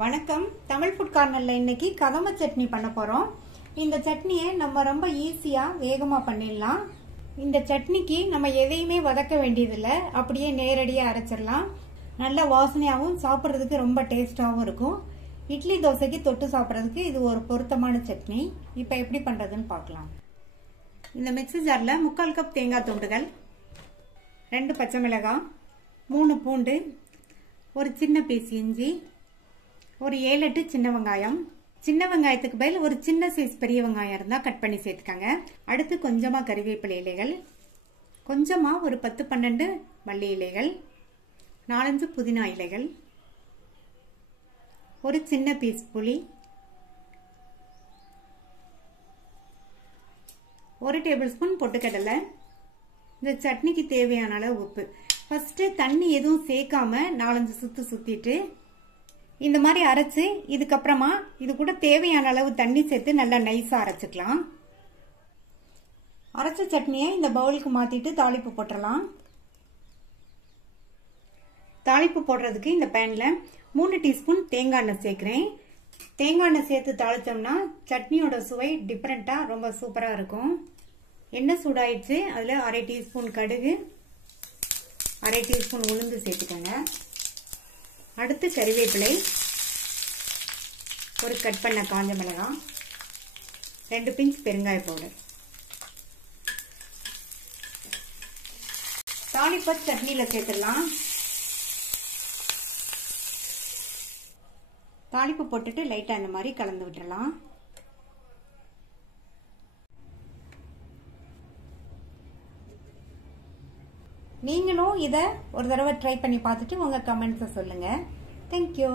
வணக்கம். தமிழ் ஃபுட் கார்னர்ல இன்னைக்கு கதம்ப சட்னி பண்ண போறோம். இந்த சட்னியை நம்ம ரொம்ப ஈஸியா வேகமா பண்ணிடலாம். இந்த சட்னிக்கு நம்ம எதையுமே வதக்க வேண்டியதில்லை, அப்படியே நேரடியா அரைச்சிடலாம். நல்ல வாசனையாகவும் சாப்பிட்றதுக்கு ரொம்ப டேஸ்டாகவும் இருக்கும். இட்லி தோசைக்கு தொட்டு சாப்பிட்றதுக்கு இது ஒரு பொருத்தமான சட்னி. இப்போ எப்படி பண்றதுன்னு பார்க்கலாம். இந்த மிக்ஸி ஜார்ல 3/4 கப் தேங்காய் துண்டுகள், 2 பச்சை மிளகாய், 3 பூண்டு, ஒரு சின்ன பீஸ் இஞ்சி, ஒரு 7-8 சின்ன வெங்காயம். சின்ன வெங்காயத்துக்கு பதில் ஒரு சின்ன சைஸ் பெரிய வெங்காயம் இருந்தா கட் பண்ணி சேர்த்துக்கங்க. அடுத்து கொஞ்சமா கறிவேப்பிலை இலைகள், கொஞ்சமா ஒரு 10-12 மல்லி இலைகள், 4-5 புதினா இலைகள், ஒரு சின்ன பீஸ் புளி, 1 டேபிள் ஸ்பூன் பொட்டுக்கடலை. இந்த சட்னிக்கு தேவையான அளவு உப்பு. ஃபர்ஸ்ட் தண்ணி எதுவும் சேர்க்காம 4-5 சுத்து சுத்திட்டு இந்த மாதிரி அரைச்சு, இதுக்கப்புறமா இது கூட தேவையான அளவு தண்ணி சேர்த்து நல்லா நைஸா அரைச்சுக்கலாம். அரைச்ச சட்னியை இந்த பவுலுக்கு மாத்திட்டு தாளிப்பு போட்டுடலாம். தாளிப்பு போடுறதுக்கு இந்த பேன்ல 3 டீஸ்பூன் தேங்காய் எண்ணெய் சேர்க்கிறேன். தேங்காய் எண்ணெய் சேர்த்து தாளிச்சோம்னா சட்னியோட சுவை டிஃப்ரெண்டா ரொம்ப சூப்பரா இருக்கும். எண்ணெய் சூடாயிடுச்சு. அதுல 1/2 டீஸ்பூன் கடுகு, 1/2 டீஸ்பூன் உளுந்து சேர்த்துக்கோங்க. அடுத்து கறிவேப்பிலை, ஒரு கட் பண்ண காஞ்ச மிளகாய், 2 பிஞ்ச் பெருங்காய பவுடர். தாளிப்ப சட்னியில சேர்த்துடலாம். தாளிப்பு போட்டுட்டு லைட்டா இந்த மாதிரி கலந்து விட்டுறலாம். நீங்களும் இதை ஒரு தடவை ட்ரை பண்ணி பார்த்துட்டு உங்க கமெண்ட்ஸை சொல்லுங்க. தேங்க்யூ.